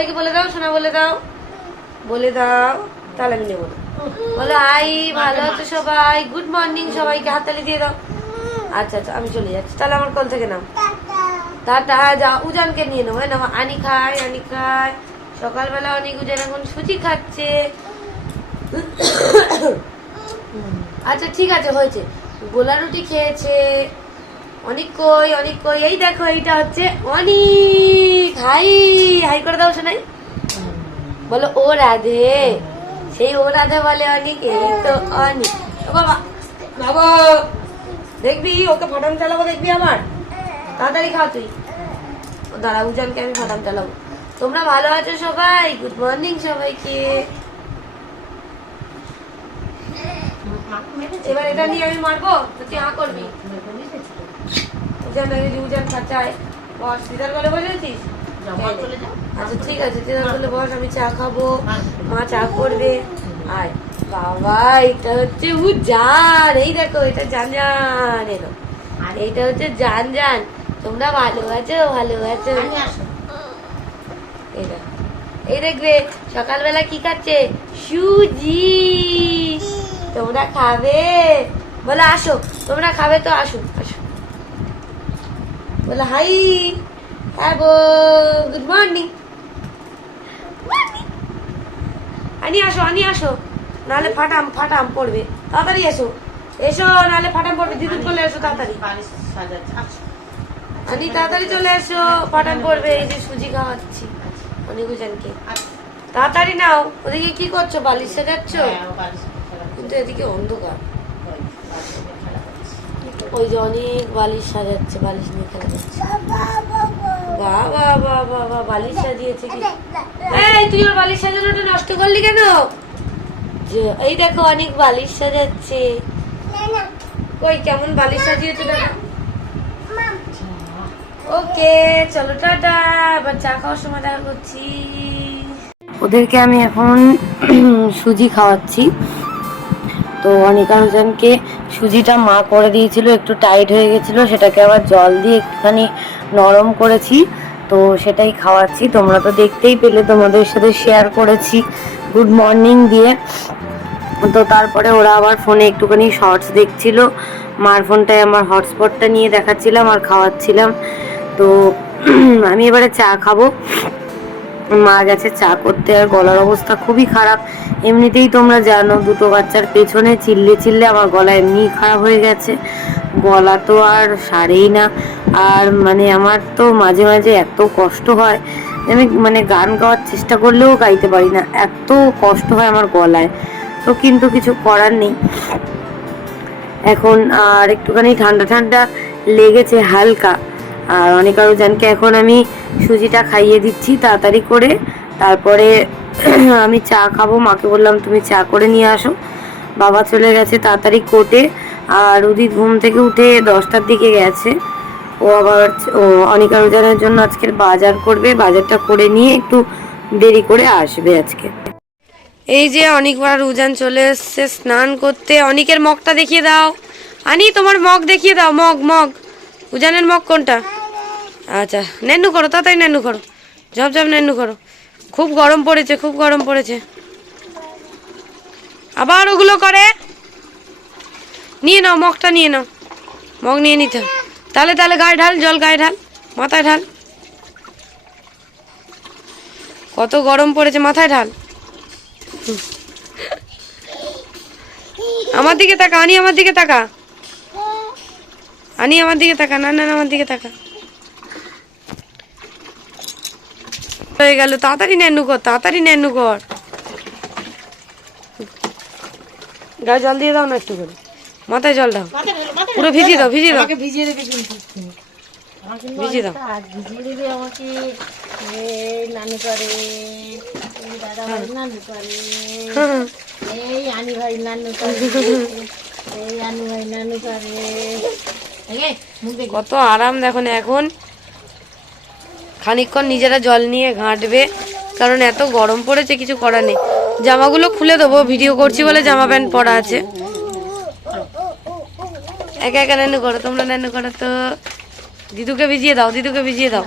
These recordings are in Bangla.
সবাইকে বলে দাও, সোনা বলে দাও। বলে দাও, তাহলে আমি নেব বলো, আই, ভালো আছো সবাই? গুড মর্নিং সবাইকে, হাততালি দিয়ে দাও। আচ্ছা আচ্ছা আমি চলে যাচ্ছি। তাহলে আমার কল থেকে নাও। টাটা যা উজানকে নিয়ে নেব না আনি খায় আনি খায়। সকালবেলা অনেক উজান এখন সুজি খাচ্ছে। আচ্ছা ঠিক আছে, হয়েছে। গোলা রুটি খেয়েছে। অনেক কই অনেক কই। এই দেখো, এইটা হচ্ছে অনেক। হাই হাই করে দাও শোনাই বলো, ও রাধে। সেই ও রাধে বলে অনেক, এই তো অনেক। বাবা বাবা, দেখবি, ওকে ফাটাম চালাবো, দেখবি আমার তাড়াতাড়ি খা তুই। ও দাঁড়া উজানকে আমি ফাটাম চালাবো। তোমরা ভালো আছো সবাই? গুড মর্নিং সবাইকে। এবার এটা নিয়ে আমি মারবো? তুই হা করবি। উজান যদি উজান খাচায়। বস দিদার গলে বলেছিস আচ্ছা ঠিক আছে দিদার গলে বস আমি চা খাব। মা চা করবে। আয় বাবা এটা হচ্ছে উজান এই দেখো এটা এলো। আর। এইটা হচ্ছে তোমরা ভালো আছো ভালো আছো? এই দেখো। এই দেখবে সকালবেলা কি খাচ্ছে? সুজি। তোমরা খাবে? বলে আসো। তোমরা খাবে তো আসো আসো। বলে হাই হ্যাবো গুড মর্নিং আনি আসো আনি আসো নাহলে ফাটাম ফাটাম পড়বে তাড়াতাড়ি এসো এসো নাহলে ফাটাম পড়বে দিদুর চলে এসো তাড়াতাড়ি. আনি তাড়াতাড়ি চলে এসো ফাটাম পড়বে এই যে সুজি খাওয়াচ্ছি অনেক উজানকে তাড়াতাড়ি নাও ওদিকে কি করছ বালিশ সাজাচ্ছ? কিন্তু এদিকে অন্ধকার। ওই যে অনেক বালিশ সাজাচ্ছে, বালিশ নিয়ে খেলা করছে। বাবা বাবা বাবা, বালিশ সাজিয়েছে কি? এই, তুই ওর বালিশ সাজানোটা নষ্ট করলি কেন? এই দেখো অনেক বালিশ সাজাচ্ছে। কই, কেমন বালিশ সাজিয়েছে দেখো ওকে, চলো, টাটা, এবার চা খাওয়ার সময় দেখা করছি। ওদেরকে আমি এখন সুজি খাওয়াচ্ছি। তো অনিকাঞ্জনকে সুজিটা মা করে দিয়েছিল, একটু টাইট হয়ে গেছিল, সেটাকে আবার জল দিয়ে একটুখানি নরম করেছি, তো সেটাই খাওয়াচ্ছি। তোমরা তো দেখতেই পেলে, তোমাদের সাথে শেয়ার করেছি। গুড মর্নিং দিয়ে। তো তারপরে ওরা আবার ফোনে একটুখানি শর্টস দেখছিল। মার ফোনটায় আমার হটস্পটটা নিয়ে দেখাচ্ছিলাম আর খাওয়াচ্ছিলাম। তো আমি এবারে চা খাব। মা গেছে, চা করতে আর গলার অবস্থা খুবই খারাপ। এমনিতেই তোমরা জানো, দুটো বাচ্চার পেছনে চিল্লে চিল্লে আমার গলা এমনি খারাপ হয়ে গেছে। গলা তো আর সারেই না। আর মানে আমার তো মাঝে মাঝে এত কষ্ট হয়, আমি মানে গান গাওয়ার চেষ্টা করলেও গাইতে পারি না। এত কষ্ট হয় আমার গলায়। তো কিন্তু কিছু করার নেই। এখন আর একটুখানি ঠান্ডা ঠান্ডা লেগেছে হালকা। আর অনেক জানকে এখন আমি সুজিটা খাইয়ে দিচ্ছি তাড়াতাড়ি করে। তারপরে আমি চা খাব। মাকে বললাম, তুমি চা করে নিয়ে আসো। বাবা চলে গেছে তাড়াতাড়ি কোটে আর উদিত ঘুম থেকে উঠে দশটার দিকে গেছে। ও আবার ও অনিকা রোজানের জন্য আজকের বাজার করবে। বাজারটা করে নিয়ে একটু দেরি করে আসবে আজকে। এই যে অনেকবার উজান চলে এসছে স্নান করতে। অনেকের মগটা দেখিয়ে দাও। আনি, তোমার মগ দেখিয়ে দাও। Mug mug. উজানের মগ কোনটা? আচ্ছা নেনু করো তাড়াতাড়ি নেনু করো। ঝপ ঝপ নেনু করো। খুব গরম পড়েছে খুব গরম পড়েছে। আবার ওগুলো করে। নিয়ে নাও মগটা নিয়ে নাও। মগ নিয়ে নিতে। তাহলে তাহলে গায়ে ঢাল জল গায়ে ঢাল মাথায় ঢাল। কত গরম পড়েছে মাথায় ঢাল। আমার দিকে তাকা আনি আমার দিকে তাকা। আনি আমার দিকে তাকা না না, আমার দিকে তাকা। হয়ে গেল তাড়াতাড়ি নেনু কর তাড়াতাড়ি নেনু কর গায়ে জল দিয়ে দাও না একটু করে। মাথায় জল দাও। পুরো ভিজিয়ে দাও ভিজিয়ে দাও। ভিজিয়ে দেবে কিন্তু আমাকে ভিজিয়ে দাও। ভিজিয়ে দেবে আমাকে। নানু করে দাদা ভাই নানু করে। এই আনি ভাই নানু করে। এই আনু ভাই নানু করে। কত আরাম দেখো এখন। খানিকক্ষণ নিজেরা জল নিয়ে ঘাঁটবে কারণ এত গরম পড়েছে কিছু করার নেই। জামাগুলো খুলে দেবো ভিডিও করছি বলে জামা প্যান্ট পরা আছে। একা একা নেনু করো তোমরা নেনু করো তো। দিদুকে ভিজিয়ে দাও দিদুকে ভিজিয়ে দাও।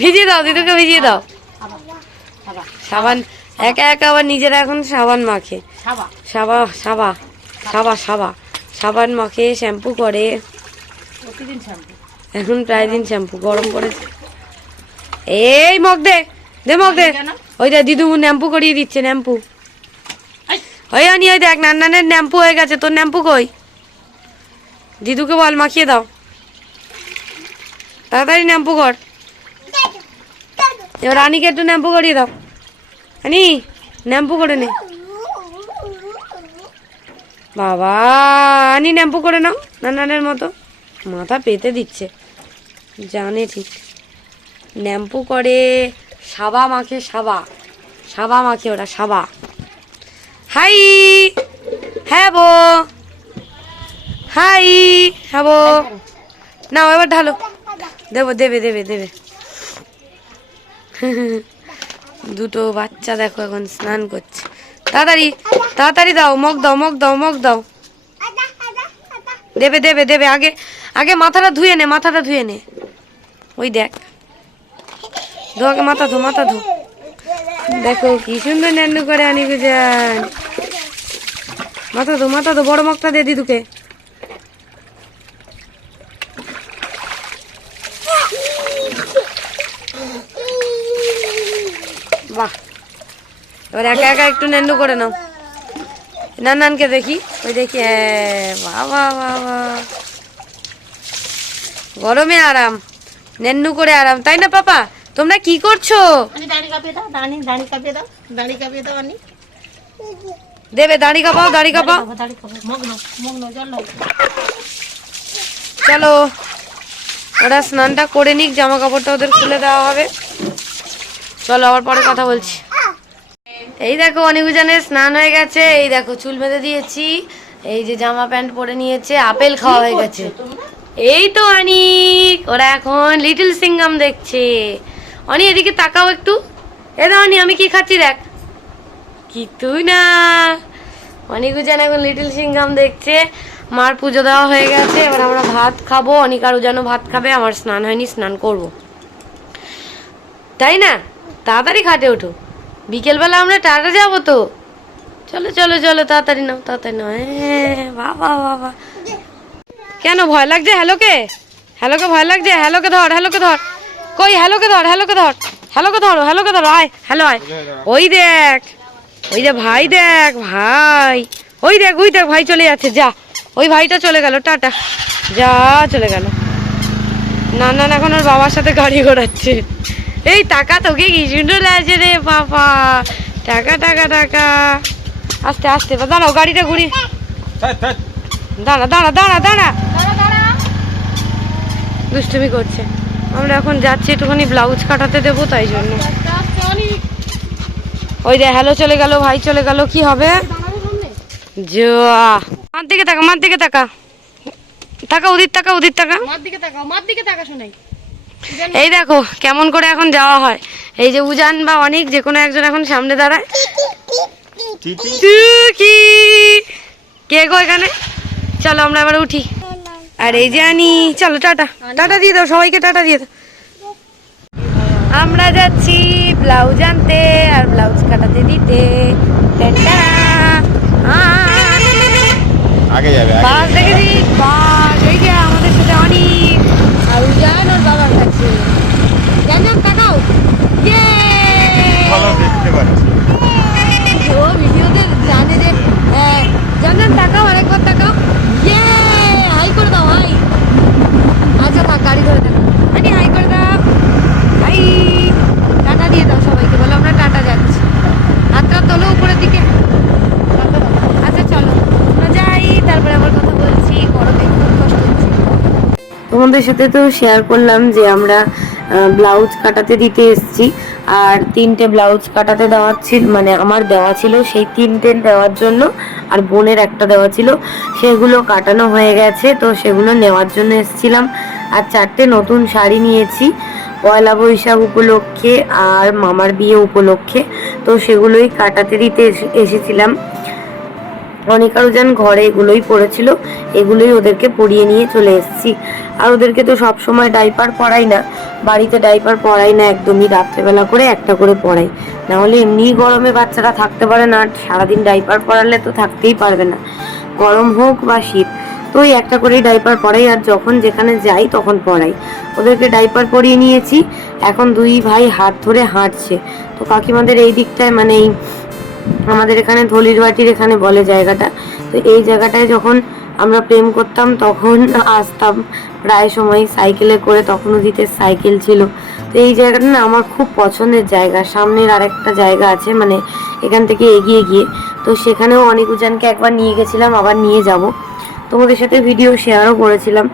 ভিজিয়ে দাও দিদুকে ভিজিয়ে দাও। সাবা সাবা সাবান একা একা আবার নিজেরা এখন সাবান মাখে। সাবা। সাবা সাবা সাবা সাবা। সাবান মাখে শ্যাম্পু করে। প্রতিদিন শ্যাম্পু। এখন প্রায় দিন শ্যাম্পু গরম পড়েছে এই মগ দে দে মগ দে। ওই দে দিদু ন্যাম্পু করিয়ে দিচ্ছে ন্যাম্পু ওই আনি ওই দেখ নান্নানের ন্যাম্পু হয়ে গেছে তোর ন্যাম্পু কই? দিদুকে বল মাখিয়ে দাও। তাড়াতাড়ি ন্যাম্পু কর। এবার রানীকে একটু ন্যাম্পু করিয়ে দাও। আনি ন্যাম্পু করে নে। বাবা আনি ন্যাম্পু করে নাও নান্নানের মতো। মাথা পেতে দিচ্ছে। জানে ঠিক। ন্যাম্পু করে সাবা মাখে সাবা। সাবা মাখে ওরা, সাবা। হাই! হ্যাঁ বো। হাই! হ্যাঁ বো। নাও, এবার ঢালো। দেবো, দেবে দেবে দেবে। দুটো বাচ্চা দেখো এখন স্নান করছে। তাড়াতাড়ি তাড়াতাড়ি দাও, মগ দাও মগ দাও মগ দাও। দেবে দেবে দেবে, আগে আগে মাথাটা ধুয়ে নে, মাথাটা ধুয়ে নে। ওই দেখ। ধো আগে মাথা ধো মাথা ধো। দেখো কি সুন্দর ন্যান্ডু করে আনি যান মাথা ধো মাথা ধো বড় মগটা দে দিদুকে। বাহ। এবার একা একা একটু ন্যান্ডু করে নাও। নানকে দেখি। ওই দেখি হ্যাঁ, বাবা বাবা গরমে আরাম। নেন্নু করে আরাম তাই না পাপা? তোমরা কি করছ? আনি আনি। দেবে দাড়ি কাপাও দাঁড়ি কাপাও। চলো ওরা স্নানটা করে নিক জামা কাপড়টা ওদের খুলে দেওয়া হবে। চলো আবার পরে কথা বলছি। এই দেখো অনিকুজানের স্নান হয়ে গেছে। এই দেখো চুল বেঁধে দিয়েছি। এই যে জামা প্যান্ট পরে নিয়েছে আপেল খাওয়া হয়ে গেছে। এই তো অনিক ওরা এখন লিটল সিঙ্গাম দেখছে। অনি, এদিকে তাকাও একটু। এ অনি, আমি কি খাচ্ছি দেখ। কিন্তু না। অনিকুজান এখন লিটল সিঙ্গাম দেখছে। মার পুজো দেওয়া হয়ে গেছে, এবার আমরা ভাত খাব। অনিক আর উজানও ভাত খাবে, আমার স্নান হয়নি, স্নান করব। তাই না? তাড়াতাড়ি খাটে ওঠো। বিকেলবেলা আমরা টাটা যাব তো। চলো চলো চলো, তাড়াতাড়ি নাও তাড়াতাড়ি নাও। হ্যাঁ বাবা বাবা কেন, ভয় লাগছে হ্যালোকে হ্যালোকে ভয় লাগছে? হ্যালোকে ধর হ্যালোকে ধর। কই হ্যালোকে ধর হ্যালোকে ধর হ্যালোকে ধরো হ্যালোকে ধরো আয় হ্যালো আয়। ওই দেখ ওই যে ভাই দেখ ভাই। ওই দেখ ওই দেখ ভাই চলে যাচ্ছে যা। ওই ভাইটা চলে গেল টাটা। যা চলে গেল। না না এখন ওর বাবার সাথে গাড়ি ঘোরাচ্ছে। এই টাকা তোকে কি সুন্দর লাগছে রে বাবা? টাকা টাকা টাকা। আস্তে আস্তে দাঁড়াও গাড়িটা ঘুরি দাঁড়া দাঁড়া দাঁড়া দাঁড়া। দুষ্টুমি করছে। আমরা এখন যাচ্ছি একটুখানি ব্লাউজ কাটাতে দেবো তাই জন্য। ওই দে হ্যালো চলে গেল ভাই চলে গেল কি হবে? মার দিকে তাকা মার দিকে তাকা। টাকা উদিত টাকা উদিত টাকা মার দিকে তাকাও মার দিকে তাকা শোনাই। এই দেখো কেমন করে এখন যাওয়া হয়। এই যে উজান বা অনেক যে কোনো একজন এখন সামনে দাঁড়ায়। কে গো এখানে? চলো আমরা এবার উঠি। আর এই যে আনি চলো টাটা। টাটা দিয়ে দাও সবাইকে টাটা দিয়ে দাও। আমরা যাচ্ছি ব্লাউজ আনতে আর ব্লাউজ কাটাতে দিতে! আগে যাবে বাস দেখেছি বাস এই যে আমাদের সাথে অনেক আর উজান ওর বাবার কাছে জান জান তাকাও ইয়ে ভালো দেখতে পাচ্ছি ও ভিডিওতে জানে যে হ্যাঁ, জান জান তাকাও আরেকবার তাকাও ইয়ে হাই করে দাও হাই আচ্ছা থাক গাড়ি ধরে থাকো আনি হাই করে দাও হাই টাটা দিয়ে দাও সবাইকে, বলো আমরা টাটা যাচ্ছি। হাতটা তোলো উপরের দিকে। আচ্ছা চলো। আমরা যাই, তারপরে আবার কথা বলছি গরমে খুব কষ্ট হচ্ছে। তোমাদের সাথে তো শেয়ার করলাম যে আমরা ব্লাউজ কাটাতে দিতে এসেছি। আর তিনটে ব্লাউজ কাটাতে দেওয়া ছিল মানে আমার দেওয়া ছিল, সেই তিনটে দেওয়ার জন্য আর বোনের একটা দেওয়া ছিল। সেগুলো কাটানো হয়ে গেছে, তো সেগুলো নেওয়ার জন্য এসেছিলাম। আর চারটে নতুন শাড়ি নিয়েছি, পয়লা বৈশাখ উপলক্ষে আর মামার বিয়ে উপলক্ষে। তো সেগুলোই কাটাতে দিতে এসে- এসেছিলাম অনিকারুজান ঘরে এগুলোই পড়েছিল, এগুলোই ওদেরকে পরিয়ে নিয়ে চলে এসেছি। আর ওদেরকে তো সব সময় ডাইপার পরাই না, বাড়িতে ডাইপার পরাই না, একদমই রাত্রেবেলা করে একটা করে পরাই। না হলে এমনিই গরমে বাচ্চারা থাকতে পারে না, আর সারাদিন ডাইপার পরালে তো থাকতেই পারবে না। গরম হোক বা শীত, তো ওই একটা করেই ডাইপার পরাই, আর যখন যেখানে যাই তখন পরাই। ওদেরকে ডাইপার পরিয়ে নিয়েছি, এখন দুই ভাই হাত ধরে হাঁটছে। তো কাকিমাদের এই দিকটায় মানে এই আমাদের এখানে ধলির বাটির এখানে বলে জায়গাটা। তো এই জায়গাটায় যখন আমরা প্রেম করতাম, তখন আসতাম। প্রায় সময় সাইকেলে করে তখন অদিতের সাইকেল ছিল। তো এই জায়গাটা না আমার খুব পছন্দের জায়গা। সামনের আরেকটা জায়গা আছে মানে এখান থেকে এগিয়ে গিয়ে। তো সেখানেও অনেক উজানকে একবার নিয়ে গেছিলাম, আবার নিয়ে যাব। তোমাদের সাথে ভিডিও শেয়ারও করেছিলাম।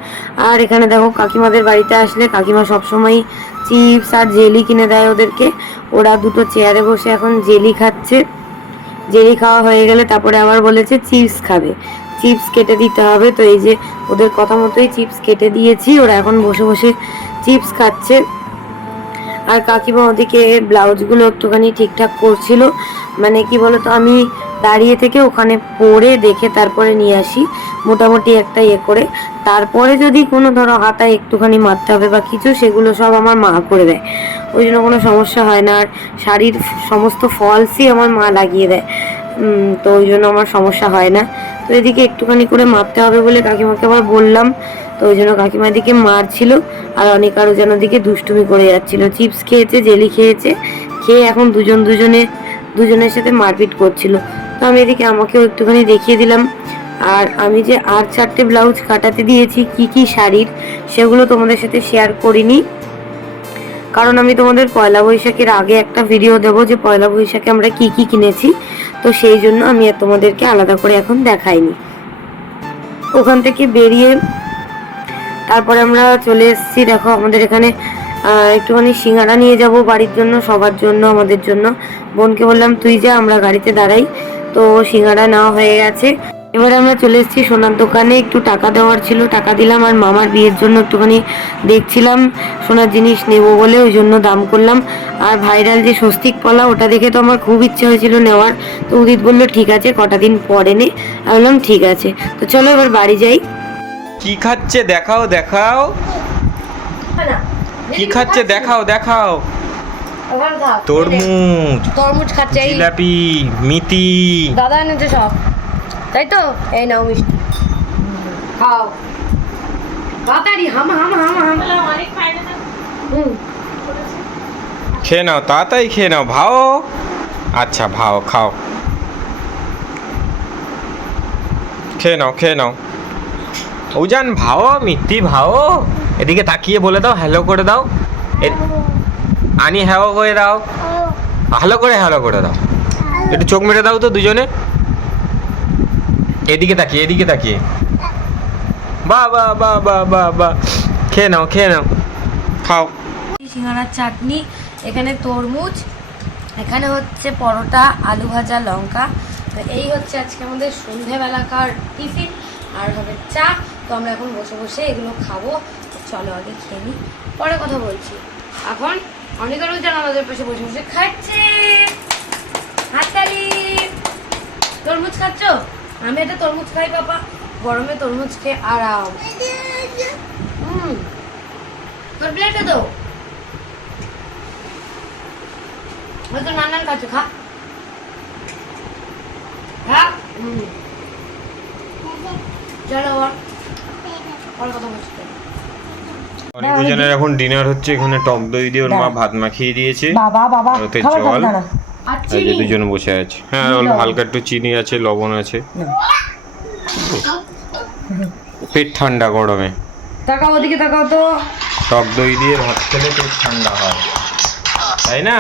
আর এখানে দেখো, কাকিমাদের বাড়িতে আসলে কাকিমা সবসময় চিপস আর জেলি কিনে দেয় ওদেরকে। ওরা দুটো চেয়ারে বসে এখন জেলি খাচ্ছে। জেলি খাওয়া হয়ে গেলে তারপরে আবার বলেছে চিপস খাবে। চিপস কেটে দিতে হবে। তো এই যে ওদের কথা মতোই চিপস কেটে দিয়েছি। ওরা এখন বসে বসে চিপস খাচ্ছে। আর কাকিমা ওদিকে ব্লাউজগুলো একটুখানি ঠিকঠাক করছিল। মানে কি বলতো, আমি দাঁড়িয়ে থেকে ওখানে পরে দেখে তারপরে নিয়ে আসি, মোটামুটি একটা ইয়ে করে। তারপরে যদি কোনো ধরো হাতায় একটুখানি মারতে হবে বা কিছু, সেগুলো সব আমার মা করে দেয়। ওই জন্য কোনো সমস্যা হয় না। আর শাড়ির সমস্ত ফলসই আমার মা লাগিয়ে দেয়। তো ওই জন্য আমার সমস্যা হয় না। তো এদিকে একটুখানি করে মাপতে হবে বলে কাকিমাকে আবার বললাম। তো ওই জন্য কাকিমা দিকে মারছিল আর অনেক আরও যেন দিকে দুষ্টুমি করে যাচ্ছিল। চিপস খেয়েছে, জেলি খেয়েছে, খেয়ে এখন দুজন দুজনে, দুজনের সাথে মারপিট করছিল। তো আমি এদিকে আমাকেও একটুখানি দেখিয়ে দিলাম। আর আমি যে আর চারটে ব্লাউজ কাটাতে দিয়েছি, কি কি শাড়ির, সেগুলো তোমাদের সাথে শেয়ার করিনি। কারণ আমি তোমাদের পয়লা বৈশাখের আগে একটা ভিডিও দেবো যে পয়লা বৈশাখে আমরা কি কি কিনেছি। তো সেই জন্য আমি আর তোমাদেরকে আলাদা করে এখন দেখাইনি। ওখান থেকে বেরিয়ে তারপরে আমরা চলে এসেছি। দেখো, আমাদের এখানে একটুখানি সিঙ্গারা নিয়ে যাব বাড়ির জন্য, সবার জন্য, আমাদের জন্য। বোনকে বললাম, তুই যা, আমরা গাড়িতে দাঁড়াই। তো সিঙ্গারা নেওয়া হয়ে গেছে। এবার আমরা চলে এসেছি সোনার দোকানে। একটু টাকা দেওয়ার ছিল টাকা দিলাম আর মামার বিয়ের জন্য একটুখানি দেখছিলাম। সোনার জিনিস নেব বলে ওই জন্য দাম করলাম। আর ভাইরাল যে স্বস্তিক পলা ওটা দেখে তো আমার খুব ইচ্ছে হয়েছিল নেওয়ার। তো উদিত বলল ঠিক আছে কটা দিন পরে নে। আমি বললাম ঠিক আছে। তো চলো এবার বাড়ি যাই। কি খাচ্ছে? দেখাও দেখাও। কি খাচ্ছে? দেখাও দেখাও। তরমুজ। তরমুজ খাচ্ছে এই জিলাপি মিতি দাদা এনেছে সব। তাই তো? এই নাও মিষ্টি। খাও। তাড়াতাড়ি হামা হামা হামা হামা। হুম। খেয়ে নাও তাড়াতাড়ি খেয়ে নাও ভাও। আচ্ছা ভাও খাও। খেয়ে নাও খেয়ে নাও। উজান ভাও মিত্তি ভাও। এদিকে তাকিয়ে বলে দাও হ্যালো করে দাও। এ- আনি হ্যালো করে দাও। ভালো করে হ্যালো করে দাও। একটু চোখ মেরে দাও তো দুজনে। এদিকে তাকিয়ে এদিকে তাকিয়ে। বা বা বা বা বা বা। খেয়ে নাও খেয়ে নাও। খাও। সিঙ্গারার চাটনি এখানে তরমুজ এখানে হচ্ছে পরোটা আলু ভাজা লঙ্কা। তো এই হচ্ছে আজকে আমাদের সন্ধেবেলাকার টিফিন আর হবে চা। তো আমরা এখন বসে বসে এগুলো খাব। চলো আগে খেয়ে নিই পরে কথা বলছি। এখন অনেকেরও যেন আমাদের পাশে বসে বসে খাচ্ছে। হাততালি। তরমুজ খাচ্ছ? আমি একটা তরমুজ খাই বাবা গরমে তরমুজ খেয়ে আরাম। তোর প্লেটে দাও। ওই তো নানান কাছে খা। চলো কথা বলছি। তো। অনেক দুজনের এখন ডিনার হচ্ছে এখানে টক দই দিয়ে ওর মা ভাত মাখিয়ে দিয়েছে বাবা বাবা ওতে জল। যে দুজন বসে আছে। হ্যাঁ হালকা একটু চিনি আছে লবণ আছে। পেট ঠান্ডা গরমে। তাকাও ওদিকে তাকাও তো। টক দই দিয়ে ভাত খেলে পেট ঠান্ডা হয়। তাই না?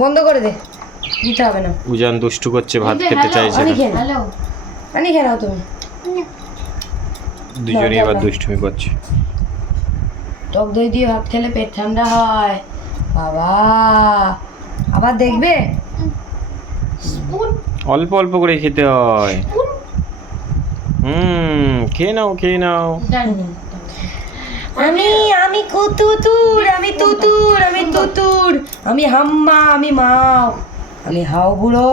বন্ধ করে দে। দিতে হবে না। উজান দুষ্টু করছে ভাত খেতে চাইছে না। আনি খেয়ে নাও তুমি। দুজনই আবার দুষ্টুমি করছে। টক দই দিয়ে ভাত খেলে পেট ঠান্ডা হয়। বাবা আবার দেখবে? অল্প অল্প করে খেতে হয়। হুম খেয়ে নাও খেয়ে নাও। আমি আমি কুতুতুর আমি তুতুর আমি তুতুর। আমি হাম্মা আমি মাও। আমি হাও বুড়ো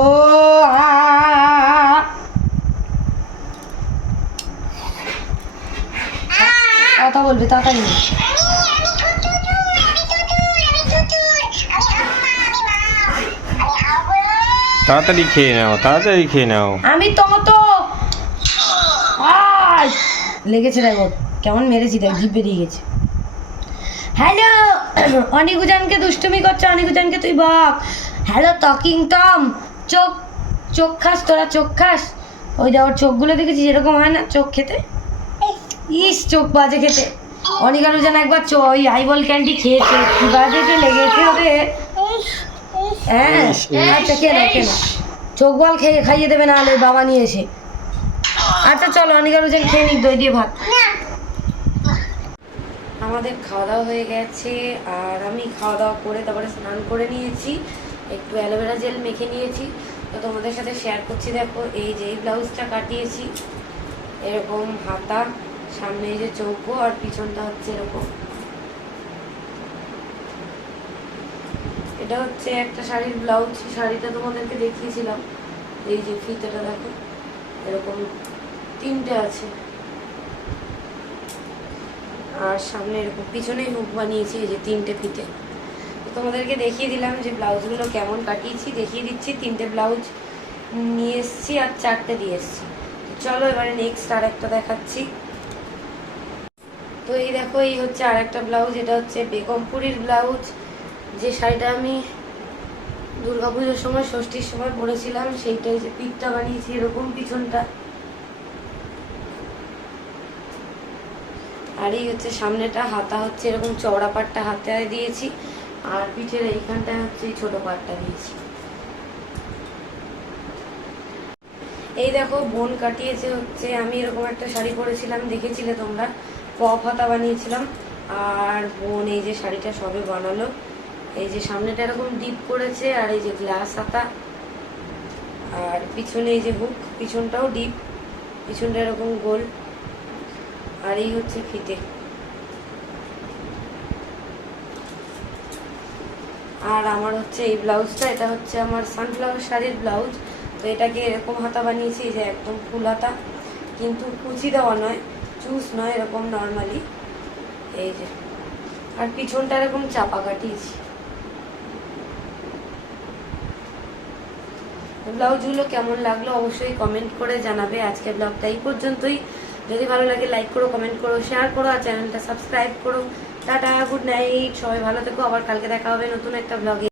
কথা বলবে তাড়াতাড়ি। তাড়াতাড়ি খেয়ে নাও, তাড়াতাড়ি খেয়ে নাও। আমি টমেটো আয়! লেগেছে দেখো, কেমন মেরেছি দেখ, জিভ বেরিয়ে গেছে। হ্যালো অনিকুজানকে দুষ্টুমি করছে অনিকুজানকে তুই বক। হ্যালো টকিং টম চোখ চোখ খাস, তোরা চোখ খাস। ওই দেখ চোখগুলো দেখেছিস, এরকম হয় না চোখ খেতে? ইস, চোখ বাজে খেতে। অনিকানুজান একবার চো ওই আইবল ক্যান্ডি খেয়েছে কি বাজে যে লেগেছে ওদের। হ্যাঁ। আচ্ছা কেন কেন চোখ বল খেয়ে খাইয়ে দেবে না বাবা নিয়ে এসে। আচ্ছা চলো অনিকা রোজেন খেয়ে নিক দই দিয়ে ভাত। আমাদের খাওয়া দাওয়া হয়ে গেছে আর আমি খাওয়া দাওয়া করে তারপরে স্নান করে নিয়েছি একটু অ্যালোভেরা জেল মেখে নিয়েছি। তো তোমাদের সাথে শেয়ার করছি দেখো এই যে এই ব্লাউজটা কাটিয়েছি। এরকম হাতা সামনে এই যে চৌকো আর পিছনটা হচ্ছে এরকম। এটা হচ্ছে একটা শাড়ির ব্লাউজ শাড়িটা তোমাদেরকে দেখিয়েছিলাম। এই যে ফিতেটা দেখো, এরকম তিনটে আছে। আর সামনে এরকম পিছনেই হুক বানিয়েছি, এই যে তিনটে ফিতে। তোমাদেরকে দেখিয়ে দিলাম যে ব্লাউজগুলো কেমন কাটিয়েছি, দেখিয়ে দিচ্ছি, তিনটে ব্লাউজ নিয়ে এসেছি আর চারটে দিয়ে এসেছি। চলো এবারে নেক্সট আর একটা দেখাচ্ছি। তো এই দেখো, এই হচ্ছে আর একটা ব্লাউজ, এটা হচ্ছে বেগমপুরির ব্লাউজ। যে শাড়িটা আমি দুর্গাপুজোর সময়, ষষ্ঠীর সময় পরেছিলাম, সেইটাই যে পিঠটা বানিয়েছি, এরকম পিছনটা। আর এই হচ্ছে সামনেটা, হাতা হচ্ছে এরকম চওড়া পাটটা হাতে দিয়েছি, আর পিঠের এইখানটায় হচ্ছে এই ছোট পাটটা দিয়েছি। এই দেখো, বোন কাটিয়েছে হচ্ছে, আমি এরকম একটা শাড়ি পরেছিলাম, দেখেছিলে তোমরা? পপ হাতা বানিয়েছিলাম, আর বোন এই যে শাড়িটা সবে বানালো। এই যে সামনেটা এরকম ডিপ করেছে আর এই যে গ্লাস হাতা। আর পিছনে এই যে হুক পিছনটাও ডিপ পিছনটা এরকম গোল। আর এই হচ্ছে ফিতে। আর আমার হচ্ছে এই ব্লাউজটা এটা হচ্ছে আমার সানফ্লাওয়ার শাড়ির ব্লাউজ তো এটাকে এরকম হাতা বানিয়েছি যে একদম ফুল হাতা। কিন্তু কুচি দেওয়া নয় চুস নয়, এরকম নর্মালি এই যে। আর পিছনটা এরকম চাপা কাটিয়েছি। ব্লাউজগুলো কেমন লাগল অবশ্যই কমেন্ট করে জানাবে। আজকে ব্লগটা এই পর্যন্তই। যদি ভালো লাগে লাইক করো কমেন্ট করো শেয়ার করো, আর চ্যানেলটা সাবস্ক্রাইব করো। টাটা গুড নাইট সবাই ভালো থেকো। আবার কালকে দেখা হবে নতুন একটা ব্লগে